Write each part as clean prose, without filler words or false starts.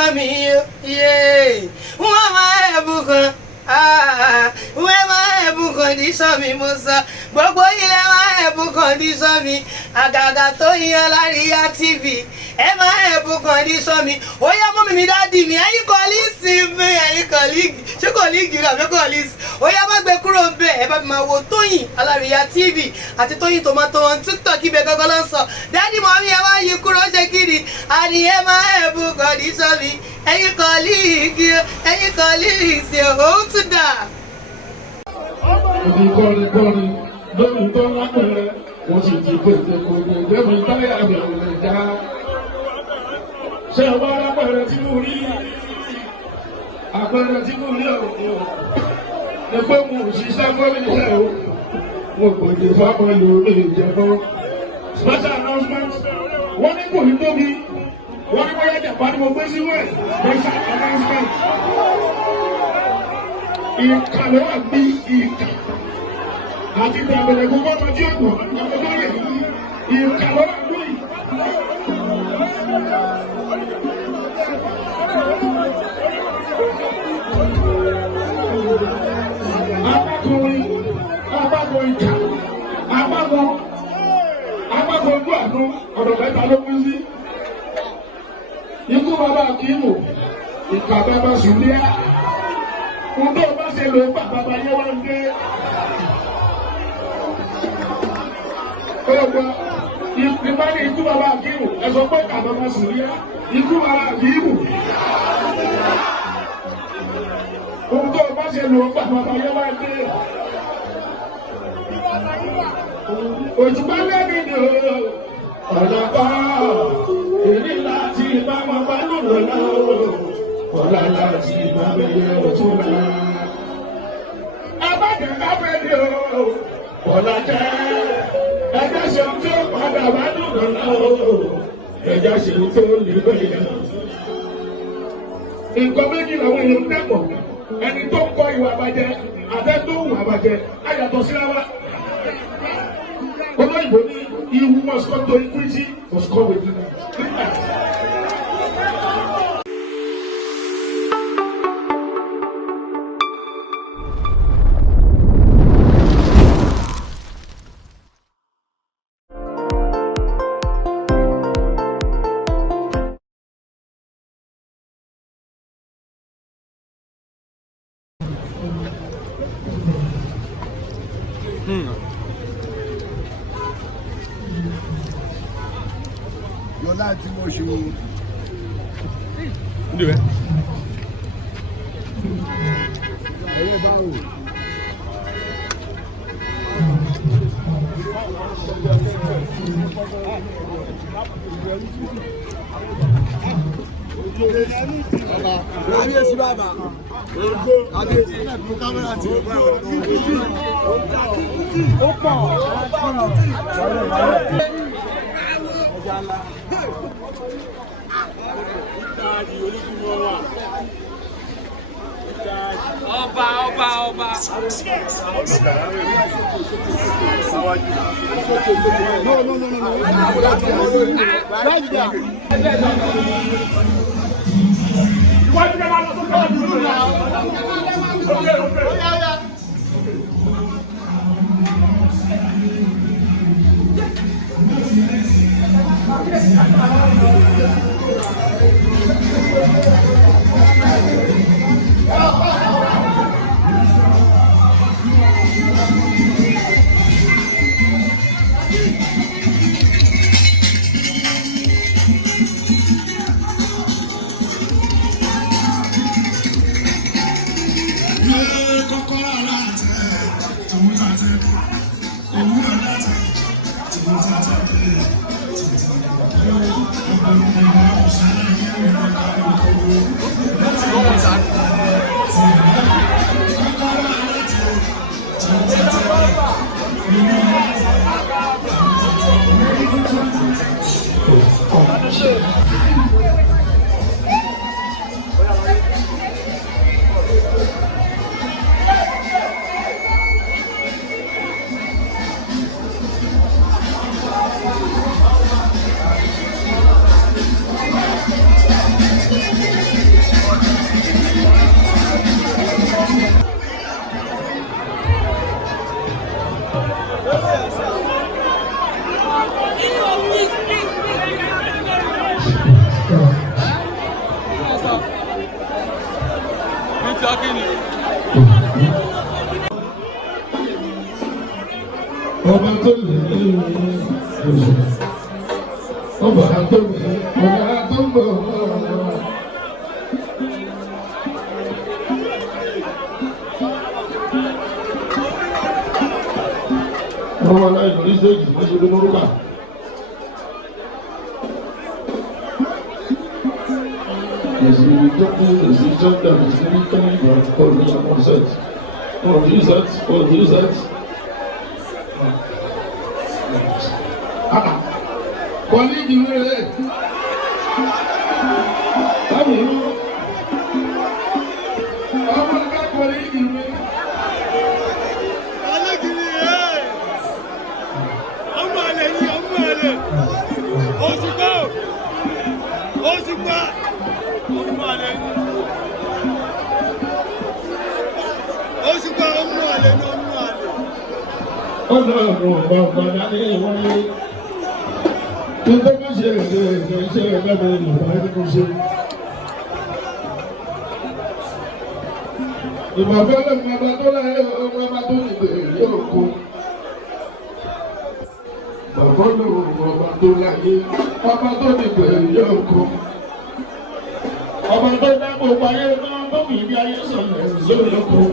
sọmi yé wọ́n máa ẹ̀bùn kan wọ́n máa ẹ̀bùn condition mi mo sọ gbogbo ilẹ̀ máa ẹ̀bùn condition mi àgàgà tó yan Lariya TV ẹ máa ẹ̀bùn condition mi ó yá mọ́mí mi dáàdì mi ẹ̀yin kọ́líìsì mi ẹ̀yin kọ́líìgì ṣé kọ́líìgì rà fẹ́ kọ́líìsì ó yá má gbé kúrò ń bẹ̀ ẹ bá mi máa wo Tóyìn Lariya TV àti Tóyìn Tomato on TikTok ibẹ̀ gangan ló ń sọ dáàdì mọ́mí ẹ máa yí kúrò ṣe kiri àní ẹ máa ẹ̀bùn condition mi ẹ̀yin kọ́líìsì ó tún dà. Ibi kọ́ni lórí tó lápẹ̀rẹ̀ wọ́n sì ti pèsè kò lè gbẹ́mi táyà rẹ̀ ò lè já. Ṣé wá lápẹ̀rẹ̀ tí mo rí àpẹẹrẹ tí mo rí ọ̀hún ni pé mo ò ṣiṣẹ́ gómìnà o mo kò lè fọ́pọ̀ lórí ìjẹ̀bọ́. Special announcement wọ́n ní kò ní tóbi wọ́n ní bóyá jàpá ni mo gbé sínú ẹ̀ special announcement. Ìkàlọ́ àbí ìkà àti ìdàgbẹ̀rẹ̀ gbogbo ọmọ tí ó gbọ́ ọmọdé yìí ìkàlọ́ àbí abákan ìkà abákan ojú àánú ọ̀dọ̀ mẹ́ta ló kú sí. Ikú bàbá Akíìmù ìkà bàbá Sùdíà. Ọdún ọba ṣe lò ó bàbá yẹn wá ń dé. Ọgbà ìpínlẹ̀ ní ikú bàbá Akíìmù ẹ̀sọ́ pé bàbá Sùdíà ikú bàbá Akíìmù. Ọdún ọba ṣe lò ó bàbá yẹn wá ń dé. Òjùpá lẹ́ni ni ọ̀nà kan èyí láti bá wọn bá lòlò náà. Ọ̀la láti ìgbàgbẹ́yẹ ọ̀tún náà. Abájẹ́ káfẹ́ o, ọ̀la jẹ́. Ẹjẹ́ ṣe ń tó padà wá dùnú náà o. Ẹjẹ́ ṣe ń tó lè bẹ̀yẹ. Nǹkan méjì làwọn èèyàn dẹ́pọ̀. Ẹni tó ń kọ ìwà àbàjẹ́, àbẹ́ tó ń wà àbàjẹ́, á yàtọ̀ síra wa. Olóyìnbó ní he who must come to equity must come with you. Yọlá tí mo ṣe o. Ndé bẹ́ẹ̀. Ẹyẹ báwo. Kábíyèsí bàbá. Kábíyèsí fún kámẹ́rà tí ó bá wọ̀ ó pọ̀. Ọba. Ọba tó lè ní ọba tó lè ọba tó ń bọ̀. Ọmọ náà ìlú stéèjì ní ṣe lórí orúkà. Èsì ìjọba èsì ìjọba èsì ìjọba ọ̀rọ̀ ìyàwó set. Ọ̀rọ̀ yìí set ọ̀rọ̀ yìí set. Kọ́lí ìdílé rẹ̀. Báwo ni ọmọ ẹgbẹ́ kọ́lí ìdílé? Alágiri rẹ̀. Ọmọ àlè ni ọmọ àlè. Òṣùpá. Òṣùpá. Ọmọ àlè ni. Òṣùpá ọmọ àlè ni ọmọ àlè. Ọlọ́run ọba ọba dání wáyé. Nígbà tó ṣe èdè iṣẹ́ ẹgbẹ́ Yorùbá ní kò ṣe. Ìbàbẹ́lẹ̀ ọba tó láyé ọba tó nìgbè yóò kó. Bàbọ́lù ọba tó láyé ọba tó nìgbè yóò kó. Ọba tó dábò wáyé náà tó fi ibi ayé sọ̀rọ̀ sórí ọkọ̀.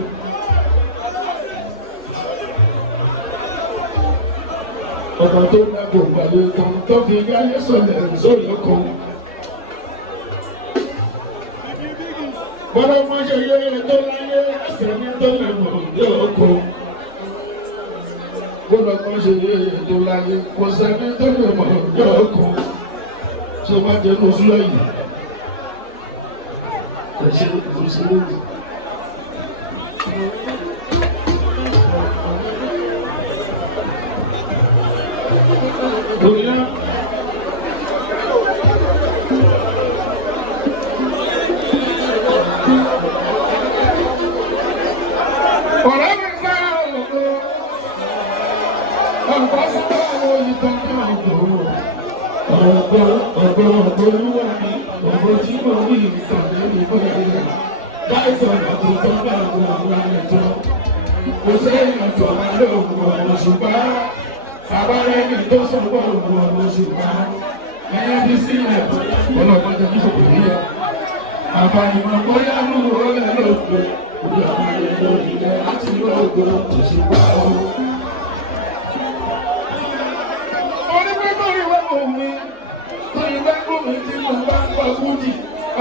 Ọba tó dábò wáyé kan tó fi ibi ayé sọ̀rọ̀ sórí ọkọ̀. Bọ́lá wọn ṣe yé tó láyé ẹsẹ̀ ní tó lè mọ̀ yóò kó. Bọ́lá wọn ṣe yé tó láyé kò sẹ́ni tó lè mọ̀ yóò kó. Ṣé wọ́n jẹ́ ní oṣù lẹ́yìn? Kò ṣe oṣù lẹ́yìn. Bóyá. Ọ̀rẹ́ mi fẹ́ òkú, ọ̀pọ̀ sábà wo ìtàn náà kò wọ̀. Ọ̀gbọ́n olúwa mi, ọ̀gbọ́n tí mo rí ìsàlẹ̀ mi bọ́ọ̀lù. Báyìí ọ̀tún tó bá àwọn àwọn ẹ̀tọ́. Kò sẹ́yìn ọ̀tọ̀ wá lóògùn ọ̀nà ṣùgbọ́n. Àbárẹ́ ní tó sọ̀rọ̀ ògùn ọ̀nà ṣùgbọ́n. Ẹyẹ bí sílẹ̀, ọlọ́pàá jẹ́ kí ṣòkòtò yíyá. Àbànìmọ̀ bóyá mú ọ̀rẹ́ lóògùn. Orí àwọn ẹ̀rọ ìlẹ̀ láti lóògùn ṣùgbọ́n o. Onígbẹ́gbọ́n ìwé omi, tó ìgbẹ́gbọ́n mi tí mo bá ń pọ̀ fújì.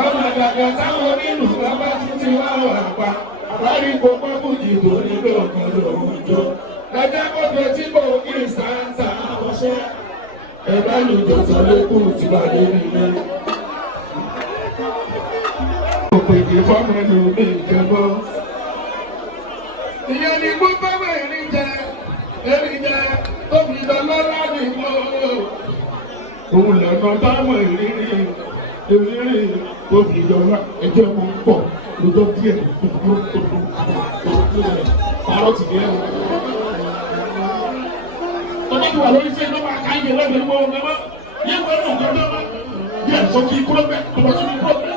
Ọmọ àgbàgbà táwọn nínú bàbá títí wá wà pa. Àbárí gbogbo fújì tó nílò ọ̀kan lòun jọ. Ẹgbẹ́ kọ́tọ̀ tí kò kí sáńsà ọṣẹ́. Ẹ̀bá lùjọ sọ lókùn tí wà lé nílé. Òpèdè fọ́mọ ẹnu mi ìjẹ́bọ́. Ìyẹn ni gbogbo ẹ̀rí jẹ, tóbi lọ́lọ́lá ní mọ́. Òun lọ́nà táwọn ìrírí tóbi lọ́lá ẹjẹ́ mọ́ ń pọ̀ lọ́jọ́ díẹ̀ pàrọ̀ tì ní ẹ̀rọ. Tọ́jú ti wà lórí sí ẹ̀rọ máa ká ìgbẹ́ lọ́gbẹ̀ẹ́ mọ́ ọmọ ẹ̀mọ́. Yẹ́wọ́ ẹ̀rọ ọ̀gá ọ̀gá ọ̀gá. Yẹ́ sọ kí kúrọ́gbẹ́ tó bá sí ní kúrọ́gbẹ́.